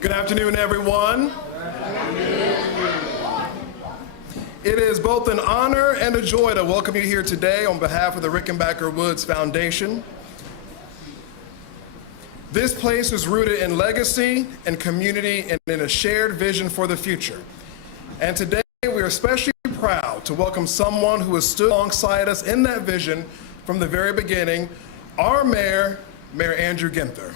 Good afternoon, everyone. It is both an honor and a joy to welcome you here today on behalf of the Rickenbacker Woods Foundation. This place is rooted in legacy and community and in a shared vision for the future. And today we are especially proud to welcome someone who has stood alongside us in that vision from the very beginning, our mayor, Mayor Andrew Ginther.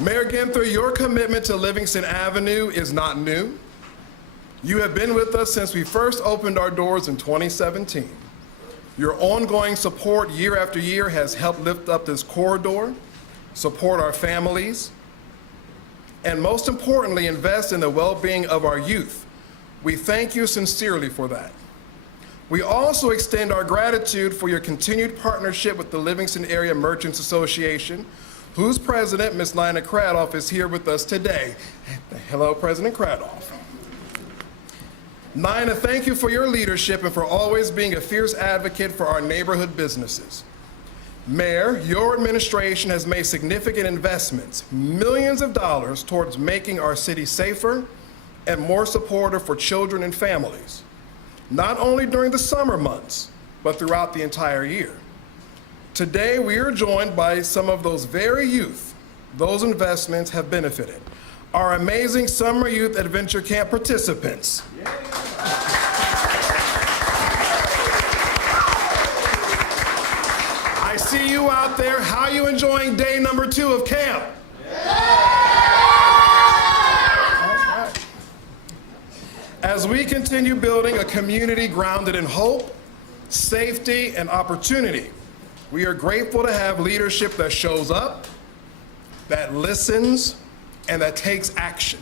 Mayor Ginther, your commitment to Livingston Avenue is not new. You have been with us since we first opened our doors in 2017. Your ongoing support year after year has helped lift up this corridor, support our families, and most importantly, invest in the well-being of our youth. We thank you sincerely for that. We also extend our gratitude for your continued partnership with the Livingston Area Merchants Association, whose president, Ms. Nina Cradoff, is here with us today. Hello, President Cradoff. Nina, thank you for your leadership and for always being a fierce advocate for our neighborhood businesses. Mayor, your administration has made significant investments, millions of dollars, towards making our city safer and more supportive for children and families, not only during the summer months, but throughout the entire year. Today, we are joined by some of those very youth those investments have benefited. Our amazing Summer Youth Adventure Camp participants. Yeah. I see you out there. How are you enjoying day number 2 of camp? Yeah. All right. As we continue building a community grounded in hope, safety, and opportunity, we are grateful to have leadership that shows up, that listens, and that takes action.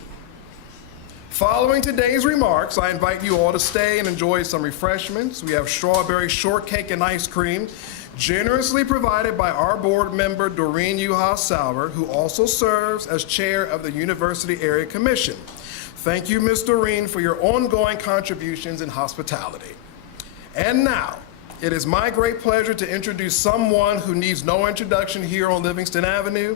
Following today's remarks, I invite you all to stay and enjoy some refreshments. We have strawberry shortcake and ice cream, generously provided by our board member, Doreen Uhas-Sauer, who also serves as chair of the University Area Commission. Thank you, Ms. Doreen, for your ongoing contributions in hospitality. And now, it is my great pleasure to introduce someone who needs no introduction here on Livingston Avenue,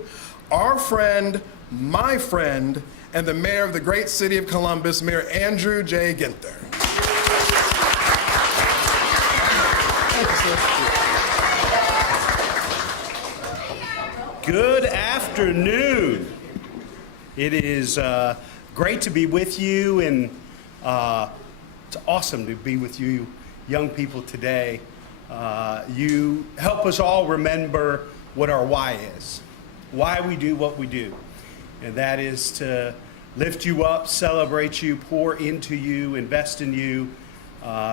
our friend, my friend, and the mayor of the great city of Columbus, Mayor Andrew J. Ginther. Good afternoon. It is great to be with you, and it's awesome to be with you young people today. You help us all remember what our why is. why we do what we do. And that is to lift you up, celebrate you, pour into you, invest in you,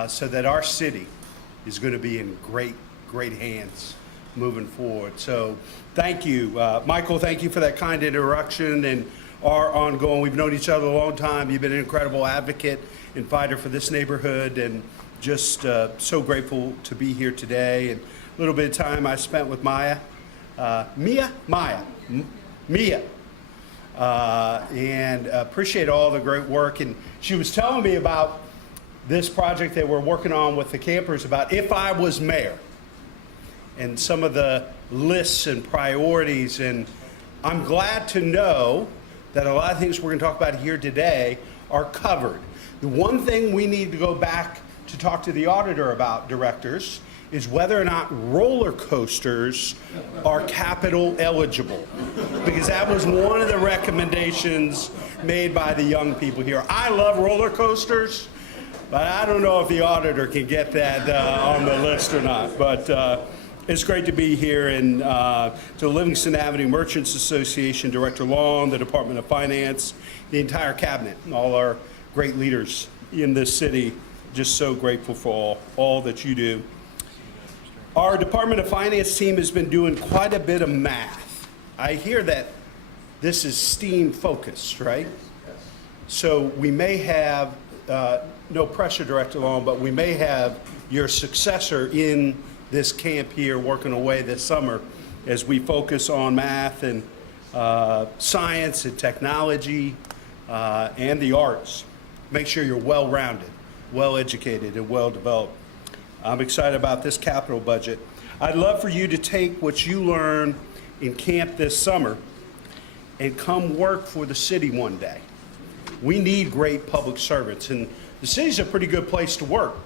so that our city is going to be in great, great hands moving forward. So thank you. Michael, thank you for that kind introduction and our ongoing. We've known each other a long time. You've been an incredible advocate and fighter for this neighborhood, and just so grateful to be here today. And a little bit of time I spent with Mia, and appreciate all the great work. And she was telling me about this project that we're working on with the campers about if I was mayor and some of the lists and priorities. And I'm glad to know that a lot of things we're going to talk about here today are covered. The one thing we need to go back to talk to the auditor about, directors, is whether or not roller coasters are capital eligible, because that was one of the recommendations made by the young people here. I love roller coasters, but I don't know if the auditor can get that on the list or not. But it's great to be here, and to the Livingston Avenue Merchants Association, Director Long, the Department of Finance, the entire cabinet, and all our great leaders in this city. Just so grateful for all that you do. Our Department of Finance team has been doing quite a bit of math. I hear that this is STEAM focused, right? So we may have, no pressure, Director Long, but we may have your successor in this camp here working away this summer as we focus on math and science and technology and the arts. Make sure you're well-rounded, well-educated, and well-developed. I'm excited about this capital budget. I'd love for you to take what you learned in camp this summer and come work for the city one day. We need great public servants, and the city's a pretty good place to work.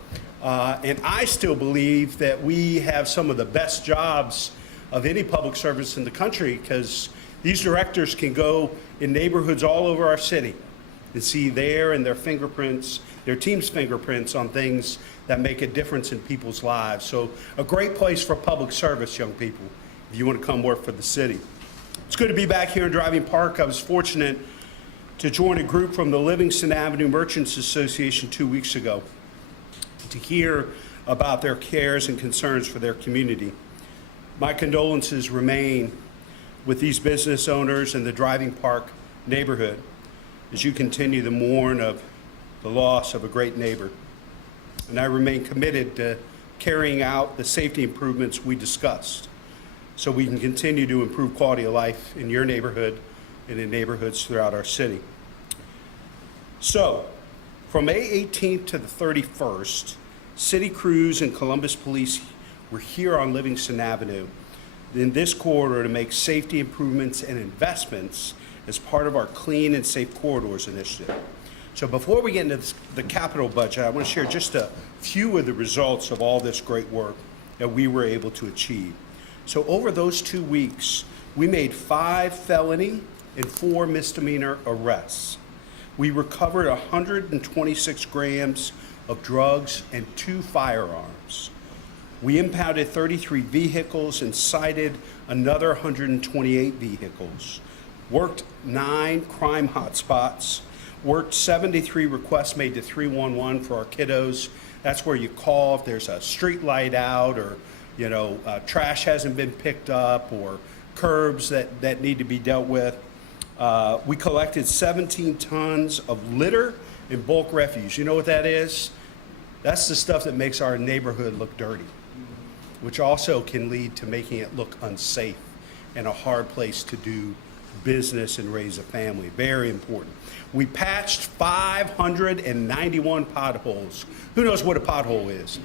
And I still believe that we have some of the best jobs of any public service in the country, because these directors can go in neighborhoods all over our city and see their and their fingerprints, their team's fingerprints on things that make a difference in people's lives. So a great place for public service, young people, if you want to come work for the city. It's good to be back here in Driving Park. I was fortunate to join a group from the Livingston Avenue Merchants Association 2 weeks ago to hear about their cares and concerns for their community. My condolences remain with these business owners in the Driving Park neighborhood as you continue to mourn of the loss of a great neighbor. And I remain committed to carrying out the safety improvements we discussed so we can continue to improve quality of life in your neighborhood and in neighborhoods throughout our city. So, from May 18th to the 31st, city crews and Columbus Police were here on Livingston Avenue in this corridor to make safety improvements and investments as part of our Clean and Safe Corridors initiative. So before we get into the capital budget, I want to share just a few of the results of all this great work that we were able to achieve. So over those 2 weeks, we made 5 felony and 4 misdemeanor arrests. We recovered 126 grams of drugs and 2 firearms. We impounded 33 vehicles and cited another 128 vehicles. Worked 9 crime hotspots. Worked 73 requests made to 311 for our kiddos. That's where you call if there's a street light out, or trash hasn't been picked up, or curbs that need to be dealt with. We collected 17 tons of litter and bulk refuse. You know what that is? That's the stuff that makes our neighborhood look dirty, which also can lead to making it look unsafe and a hard place to do business and raise a family. Very important. We patched 591 potholes. Who knows what a pothole is?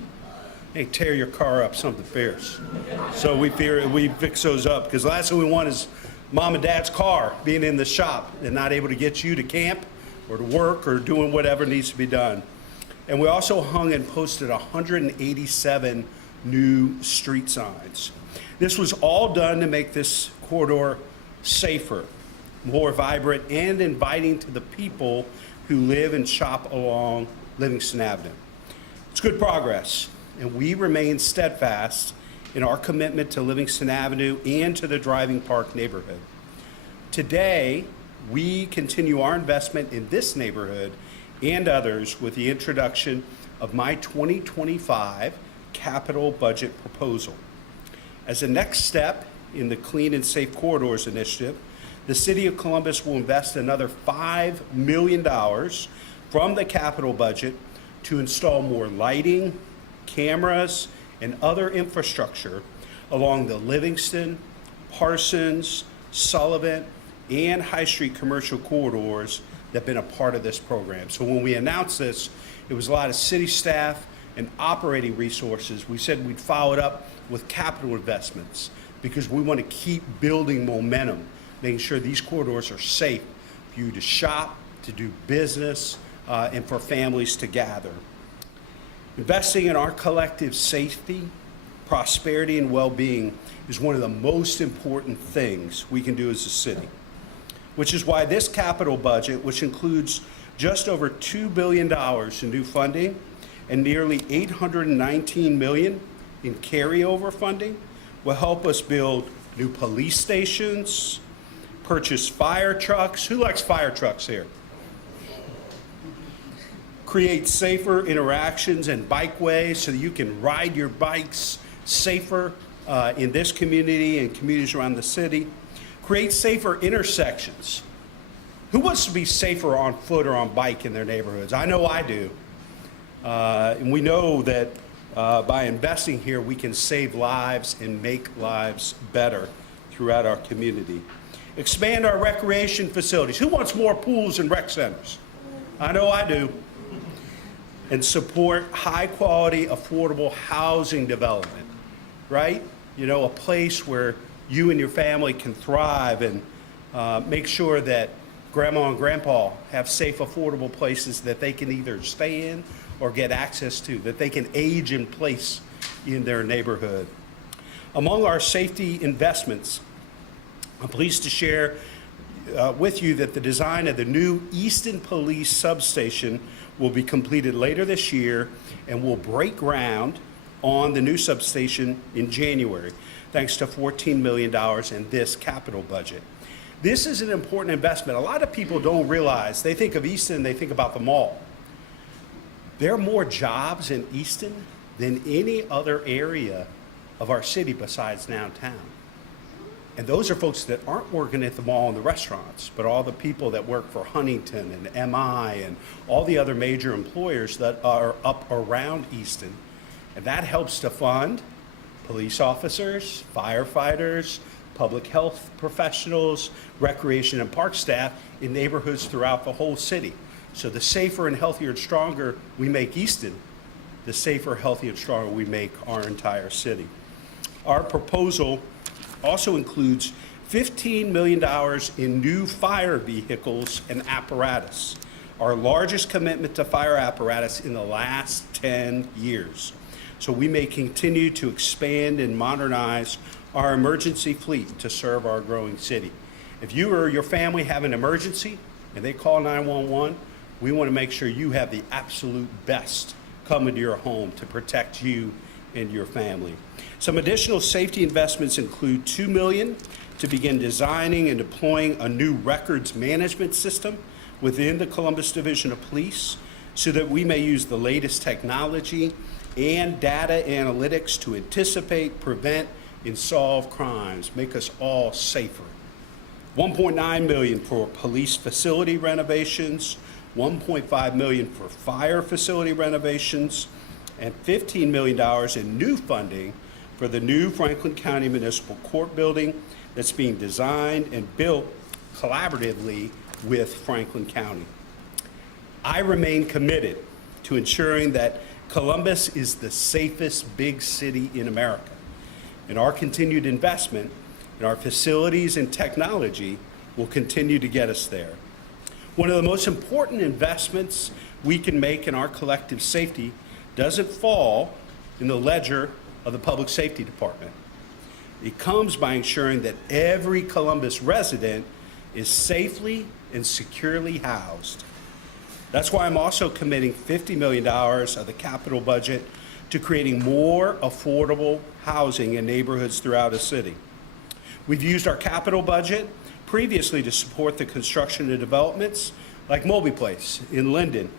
They tear your car up, something fierce. So we fix those up, because the last thing we want is mom and dad's car being in the shop and not able to get you to camp or to work or doing whatever needs to be done. And we also hung and posted 187 new street signs. This was all done to make this corridor safer, more vibrant, and inviting to the people who live and shop along Livingston Avenue. It's good progress, and we remain steadfast in our commitment to Livingston Avenue and to the Driving Park neighborhood. Today, we continue our investment in this neighborhood and others with the introduction of my 2025 capital budget proposal. As a next step in the Clean and Safe Corridors initiative, the City of Columbus will invest another $5 million from the capital budget to install more lighting, cameras, and other infrastructure along the Livingston, Parsons, Sullivan, and High Street commercial corridors that have been a part of this program. So when we announced this, it was a lot of city staff and operating resources. We said we'd follow it up with capital investments because we want to keep building momentum, making sure these corridors are safe for you to shop, to do business, and for families to gather. Investing in our collective safety, prosperity, and well-being is one of the most important things we can do as a city, which is why this capital budget, which includes just over $2 billion in new funding and nearly $819 million in carryover funding, will help us build new police stations, purchase fire trucks. Who likes fire trucks here? Create safer interactions and bikeways so that you can ride your bikes safer in this community and communities around the city. Create safer intersections. Who wants to be safer on foot or on bike in their neighborhoods? I know I do. And we know that by investing here, we can save lives and make lives better throughout our community. Expand our recreation facilities. Who wants more pools and rec centers? I know I do. And support high-quality, affordable housing development, right? You know, a place where you and your family can thrive and make sure that grandma and grandpa have safe, affordable places that they can either stay in or get access to, that they can age in place in their neighborhood. Among our safety investments, I'm pleased to share with you that the design of the new Easton Police Substation will be completed later this year and will break ground on the new substation in January, thanks to $14 million in this capital budget. This is an important investment. A lot of people don't realize, they think of Easton, they think about the mall. There are more jobs in Easton than any other area of our city besides downtown. And those are folks that aren't working at the mall and the restaurants, but all the people that work for Huntington and MI and all the other major employers that are up around Easton. And that helps to fund police officers, firefighters, public health professionals, recreation and park staff in neighborhoods throughout the whole city. So the safer and healthier and stronger we make Easton, the safer, healthier, and stronger we make our entire city. Our proposal also includes $15 million in new fire vehicles and apparatus, our largest commitment to fire apparatus in the last 10 years. So we may continue to expand and modernize our emergency fleet to serve our growing city. If you or your family have an emergency and they call 911, we want to make sure you have the absolute best coming to your home to protect you and your family. Some additional safety investments include $2 million to begin designing and deploying a new records management system within the Columbus Division of Police so that we may use the latest technology and data analytics to anticipate, prevent, and solve crimes, make us all safer. $1.9 million for police facility renovations, $1.5 million for fire facility renovations, and $15 million in new funding for the new Franklin County Municipal Court building that's being designed and built collaboratively with Franklin County. I remain committed to ensuring that Columbus is the safest big city in America, and our continued investment in our facilities and technology will continue to get us there. One of the most important investments we can make in our collective safety doesn't fall in the ledger of the Public Safety Department. It comes by ensuring that every Columbus resident is safely and securely housed. That's why I'm also committing $50 million of the capital budget to creating more affordable housing in neighborhoods throughout the city. We've used our capital budget previously to support the construction of developments like Mulvey Place in Linden,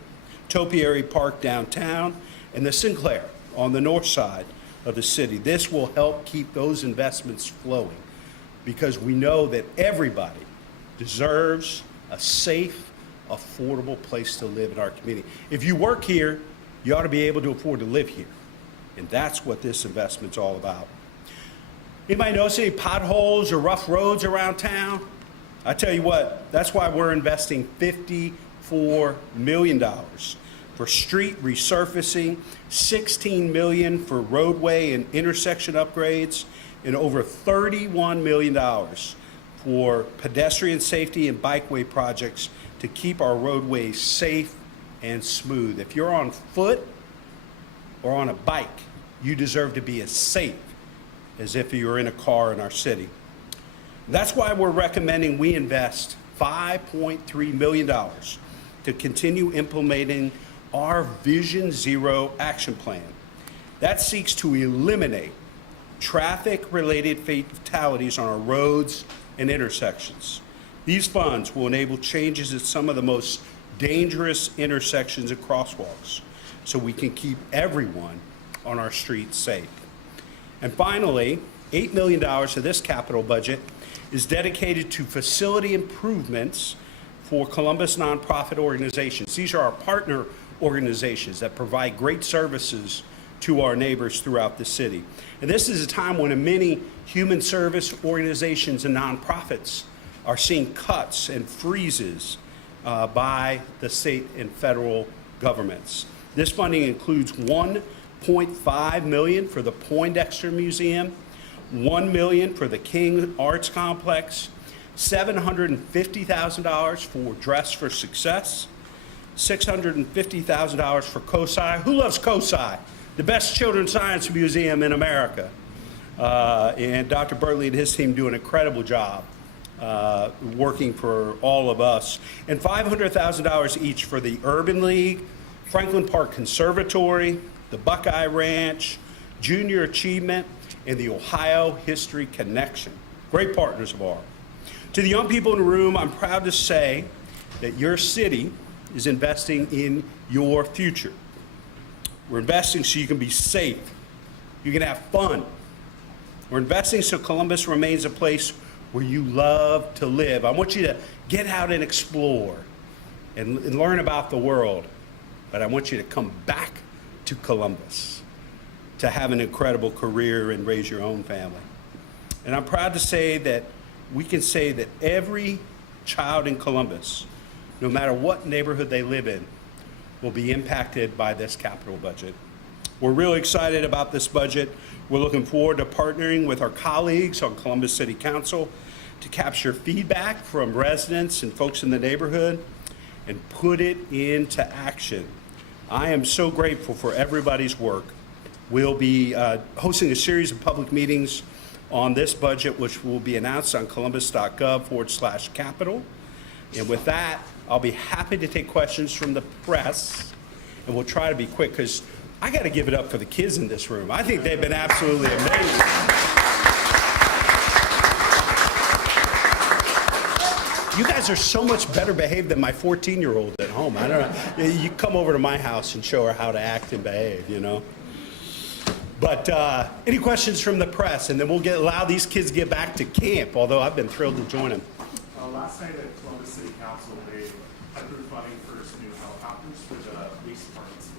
Topiary Park downtown, and the Sinclair on the north side of the city. This will help keep those investments flowing because we know that everybody deserves a safe, affordable place to live in our community. If you work here, you ought to be able to afford to live here. And that's what this investment's all about. Anybody notice any potholes or rough roads around town? I tell you what, that's why we're investing $54 million for street resurfacing, $16 million for roadway and intersection upgrades, and over $31 million for pedestrian safety and bikeway projects to keep our roadways safe and smooth. If you're on foot or on a bike, you deserve to be as safe as if you were in a car in our city. That's why we're recommending we invest $5.3 million to continue implementing our Vision Zero action plan. That seeks to eliminate traffic-related fatalities on our roads and intersections. These funds will enable changes at some of the most dangerous intersections and crosswalks so we can keep everyone on our streets safe. And finally, $8 million of this capital budget is dedicated to facility improvements for Columbus nonprofit organizations. These are our partner organizations that provide great services to our neighbors throughout the city. And this is a time when many human service organizations and nonprofits are seeing cuts and freezes by the state and federal governments. This funding includes $1.5 million for the Poindexter Museum, $1 million for the King Arts Complex, $750,000 for Dress for Success, $650,000 for COSI. Who loves COSI? The best children's science museum in America. And Dr. Burtley and his team do an incredible job working for all of us. And $500,000 each for the Urban League, Franklin Park Conservatory, the Buckeye Ranch, Junior Achievement, and the Ohio History Connection. Great partners of ours. To the young people in the room, I'm proud to say that your city is investing in your future. We're investing so you can be safe, you can have fun. We're investing so Columbus remains a place where you love to live. I want you to get out and explore and learn about the world, but I want you to come back to Columbus to have an incredible career and raise your own family. And I'm proud to say that we can say that every child in Columbus, no matter what neighborhood they live in, will be impacted by this capital budget. We're really excited about this budget. We're looking forward to partnering with our colleagues on Columbus City Council to capture feedback from residents and folks in the neighborhood and put it into action. I am so grateful for everybody's work. We'll be hosting a series of public meetings on this budget, which will be announced on columbus.gov/capital. And with that, I'll be happy to take questions from the press, and we'll try to be quick because I got to give it up for the kids in this room. I think they've been absolutely amazing. You guys are so much better behaved than my 14-year-old at home. I don't know. You come over to my house and show her how to act and behave, you know. But any questions from the press, and then we'll allow these kids to get back to camp, although I've been thrilled to join them. Last night at Columbus City Council, they approved funding for some new helicopters for the police departments.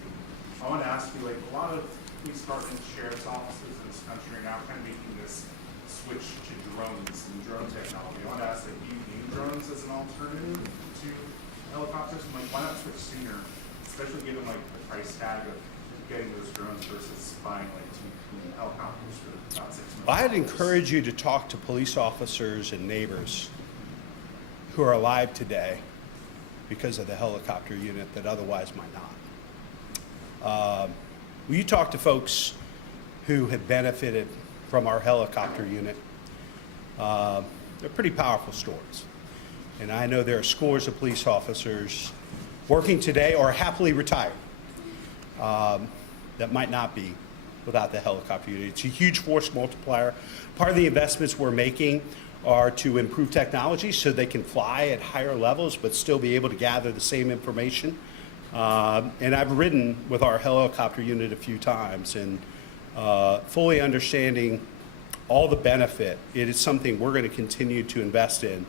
I want to ask you, like, a lot of police departments, sheriff's offices in this country are now kind of making this switch to drones and drone technology. I want to ask, like, do you view drones as an alternative to helicopters? And, like, why not switch sooner, especially given, like, the price tag of getting those drones versus buying, like, two helicopters for about $6 million? I'd encourage you to talk to police officers and neighbors who are alive today because of the helicopter unit that otherwise might not. When you talk to folks who have benefited from our helicopter unit, they're pretty powerful stories. And I know there are scores of police officers working today or happily retired that might not be without the helicopter unit. It's a huge force multiplier. Part of the investments we're making are to improve technology so they can fly at higher levels but still be able to gather the same information. And I've ridden with our helicopter unit a few times, and fully understanding all the benefit, it is something we're going to continue to invest in.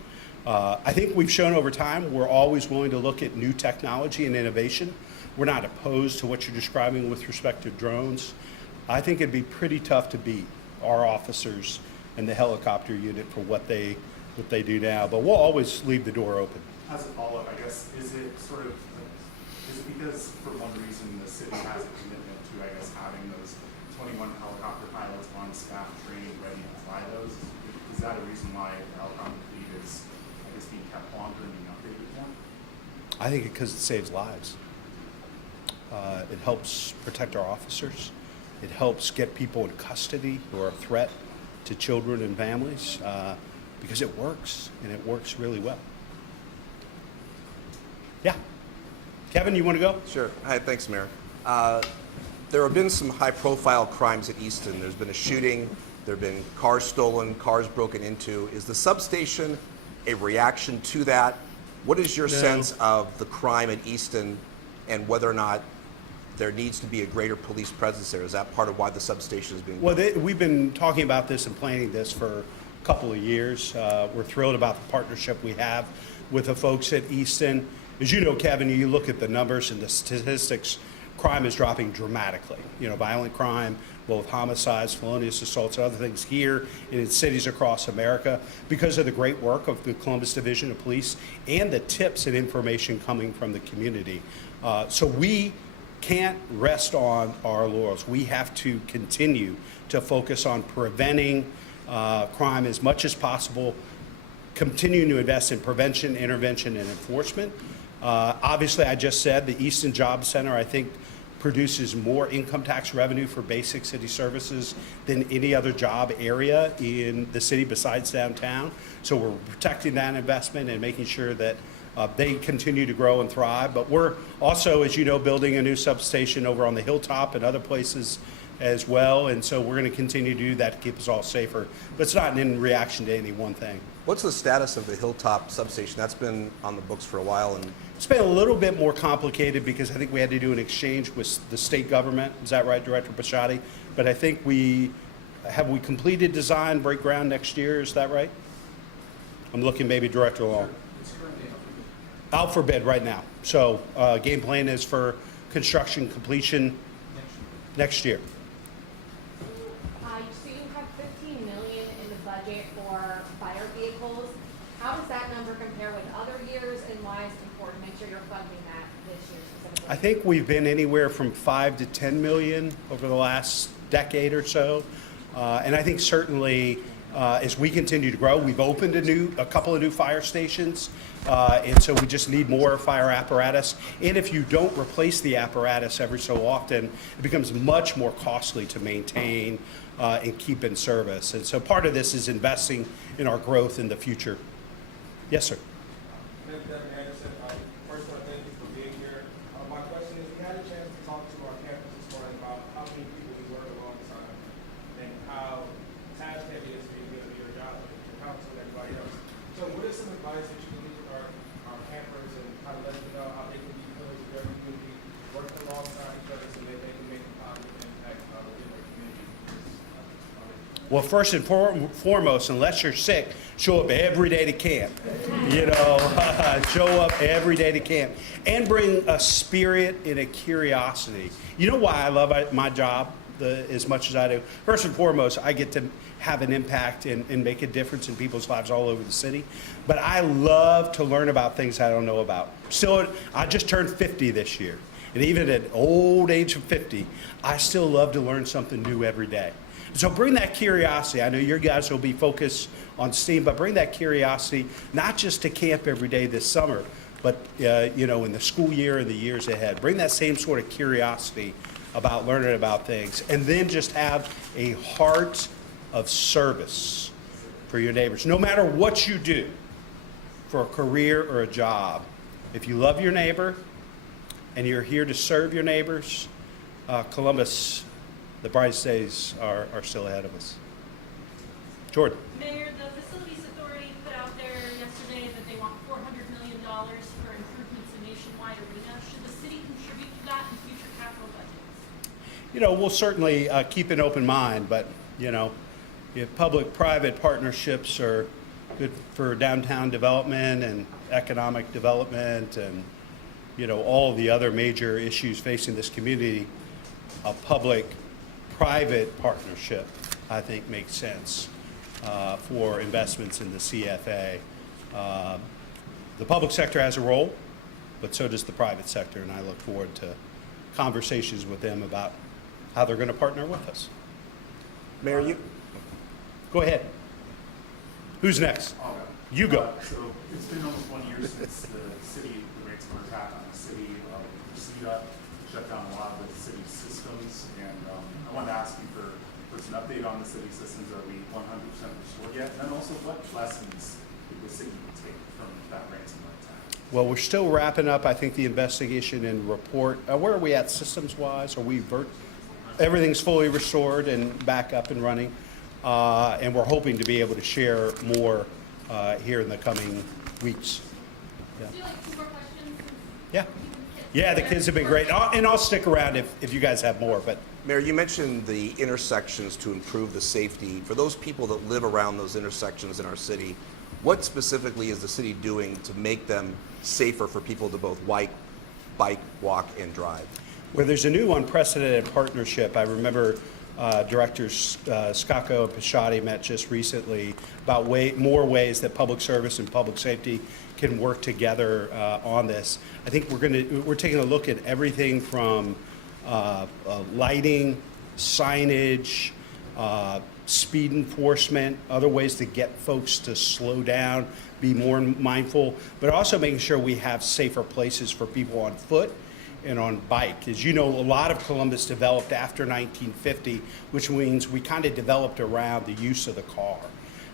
I think we've shown over time we're always willing to look at new technology and innovation. We're not opposed to what you're describing with respect to drones. I think it'd be pretty tough to beat our officers and the helicopter unit for what they do now, but we'll always leave the door open. As a follow-up, I guess, is it because for one reason the city has a commitment to, I guess, having those 21 helicopter pilots on staff training ready to fly those? Is that a reason why the helicopter fleet is, I guess, being kept longer and being updated more? I think because it saves lives. It helps protect our officers. It helps get people in custody who are a threat to children and families, because it works, and it works really well. Yeah. Kevin, you want to go? Sure. Hi, thanks, Mayor. There have been some high-profile crimes at Easton. There's been a shooting. There have been cars stolen, cars broken into. Is the substation a reaction to that? What is your sense of the crime at Easton and whether or not there needs to be a greater police presence there? Is that part of why the substation is being built? Well, we've been talking about this and planning this for a couple of years. We're thrilled about the partnership we have with the folks at Easton. As you know, Kevin, you look at the numbers and the statistics, crime is dropping dramatically. You know, violent crime, both homicides, felonious assaults, and other things here and in cities across America because of the great work of the Columbus Division of Police and the tips and information coming from the community. So we can't rest on our laurels. We have to continue to focus on preventing crime as much as possible, continuing to invest in prevention, intervention, and enforcement. Obviously, I just said the Easton Job Center, I think, produces more income tax revenue for basic city services than any other job area in the city besides downtown. So we're protecting that investment and making sure that they continue to grow and thrive. But we're also, as you know, building a new substation over on the hilltop and other places as well. And so we're going to continue to do that to keep us all safer. But it's not in reaction to any one thing. What's the status of the Hilltop substation? That's been on the books for a while. And It's been a little bit more complicated because I think we had to do an exchange with the state government. Is that right, Director Bashotti? But I think we completed design, break ground next year? Is that right? I'm looking maybe Director Long. Out for bid right now. So game plan is for construction completion next year. So you have $15 million in the budget for fire vehicles. How does that number compare with other years, and why is it important to make sure you're funding that this year specifically? I think we've been anywhere from 5 to 10 million over the last decade or so. And I think certainly as we continue to grow, we've opened a couple of new fire stations. And so we just need more fire apparatus. And if you don't replace the apparatus every so often, it becomes much more costly to maintain and keep in service. And so part of this is investing in our growth in the future. Yes, sir. Deputy Anderson, first of all, thank you for being here. My question is, we had a chance to talk to our campus this morning about how many people we work alongside and how task heavy it is for you to be able to do your job and counsel everybody else. So what is some advice that you can leave with our campers and how to let them know how they can be pillars of their community, working alongside each other so that they can make a positive impact within their community? Well, first and foremost, unless you're sick, show up every day to camp. You know, show up every day to camp. And bring a spirit and a curiosity. You know why I love my job as much as I do? First and foremost, I get to have an impact and make a difference in people's lives all over the city. But I love to learn about things I don't know about. Still, I just turned 50 this year. And even at old age of 50, I still love to learn something new every day. So bring that curiosity. I know your guys will be focused on STEAM, but bring that curiosity, not just to camp every day this summer, but you know, in the school year and the years ahead. Bring that same sort of curiosity about learning about things, and then just have a heart of service for your neighbors. No matter what you do for a career or a job, if you love your neighbor and you're here to serve your neighbors, Columbus, the brightest days are still ahead of us. Jordan. Mayor, the Facilities Authority we'll certainly keep an open mind, but, if public-private partnerships are good for downtown development and economic development and, all of the other major issues facing this community, a public-private partnership, I think, makes sense for investments in the CFA. The public sector has a role, but so does the private sector, and I look forward to conversations with them about how they're going to partner with us. Mayor, you, Go ahead. Who's next? I'll go. You go. So it's been almost 1 year since the ransomware attack on the city of Reseda shut down a lot of the city's systems. And I wanted to ask you for an update on the city systems. Are we 100% restored yet? And also, what lessons did the city take from that ransomware attack? Well, we're still wrapping up, I think, the investigation and report. Where are we at systems-wise? Everything's fully restored and back up and running. And we're hoping to be able to share more here in the coming weeks. Yeah. Do like 2 more questions? Yeah. Yeah, the kids have been great. And I'll stick around if you guys have more, but Mayor, you mentioned the intersections to improve the safety. For those people that live around those intersections in our city, what specifically is the city doing to make them safer for people to both bike, walk, and drive? well, there's a new unprecedented partnership. I remember Directors Scacco and Pisciotti met just recently about more ways that public service and public safety can work together on this. I think we're taking a look at everything from lighting, signage, speed enforcement, other ways to get folks to slow down, be more mindful, but also making sure we have safer places for people on foot and on bike. As you know, a lot of Columbus developed after 1950, which means we kind of developed around the use of the car.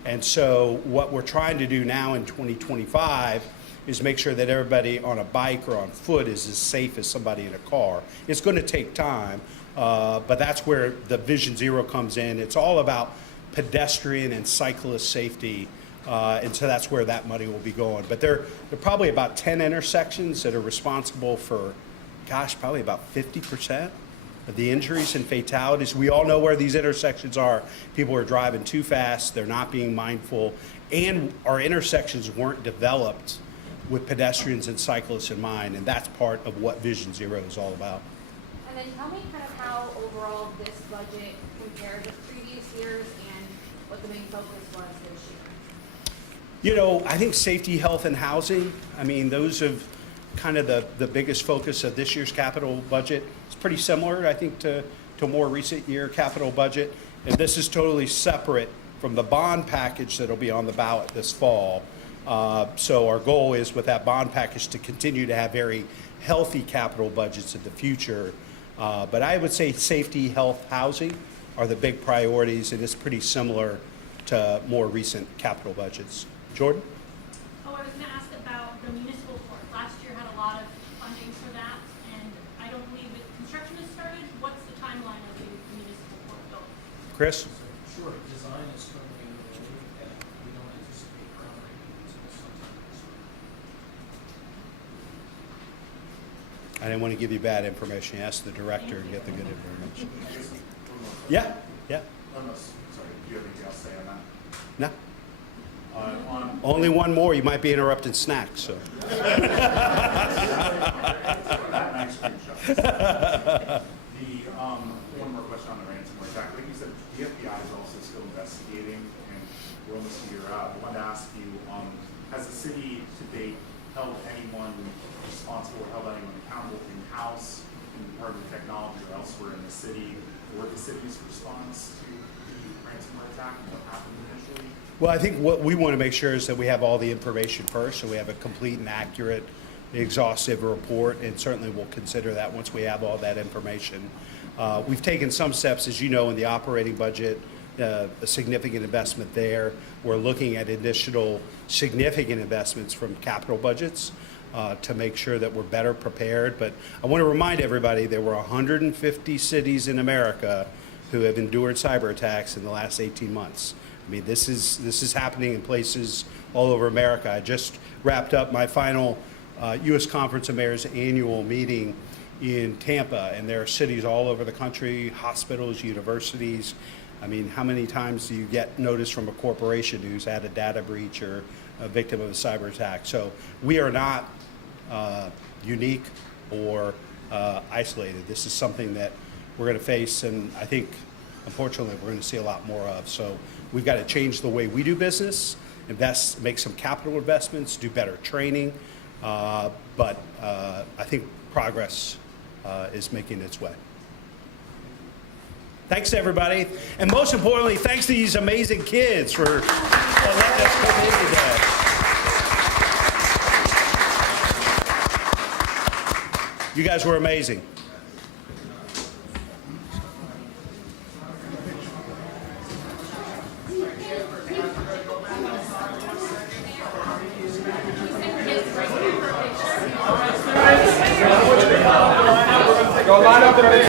And so what we're trying to do now in 2025 is make sure that everybody on a bike or on foot is as safe as somebody in a car. It's going to take time, but that's where the Vision Zero comes in. It's all about pedestrian and cyclist safety, and so that's where that money will be going. But there are probably about 10 intersections that are responsible for, probably about 50% of the injuries and fatalities. We all know where these intersections are. People are driving too fast, they're not being mindful, and our intersections weren't developed with pedestrians and cyclists in mind, and that's part of what Vision Zero is all about. And then tell me kind of how overall this budget compared with previous years and what the main focus was this year. You know, I think safety, health, and housing, I mean, those have kind of the biggest focus of this year's capital budget. It's pretty similar, I think, to more recent year capital budget. And this is totally separate from the bond package that'll be on the ballot this fall. So our goal is with that bond package to continue to have very healthy capital budgets in the future. But I would say safety, health, housing are the big priorities, and it's pretty similar to more recent capital budgets. Jordan? Oh, I was going to ask about the municipal court. Last year had a lot of funding for that, and I don't believe that construction has started. What's the timeline of the municipal court building? Chris? Sure, design is currently underway, and we don't anticipate groundbreaking until sometime this year. I didn't want to give you bad information. Ask the director and get the good information. I guess one more question. Yeah. Oh, no, sorry, do you have anything else to say on that? No. On Only one more. You might be interrupting snacks. So. that nice screenshot. One more question on the ransomware attack. Like you said, the FBI is also still investigating, and we're almost a year out. I wanted to ask you, has the city to date held anyone responsible or held anyone accountable in-house in the Department of Technology or elsewhere in the city, or the city's response to the ransomware attack and what happened initially? Well, I think what we want to make sure is that we have all the information first, so we have a complete and accurate, exhaustive report, and certainly we'll consider that once we have all that information. We've taken some steps, as you know, in the operating budget, a significant investment there. We're looking at additional significant investments from capital budgets to make sure that we're better prepared. But I want to remind everybody there were 150 cities in America who have endured cyber attacks in the last 18 months. I mean, this is happening in places all over America. I just wrapped up my final U.S. Conference of Mayors annual meeting, in Tampa, and there are cities all over the country, hospitals, universities. I mean, how many times do you get notice from a corporation who's had a data breach or a victim of a cyber attack? So we are not unique or isolated. This is something that we're going to face, and I think, unfortunately, we're going to see a lot more of. So we've got to change the way we do business, make some capital investments, do better training, but I think progress is making its way. Thanks to everybody, and most importantly, thanks to these amazing kids for letting us come in today. You guys were amazing.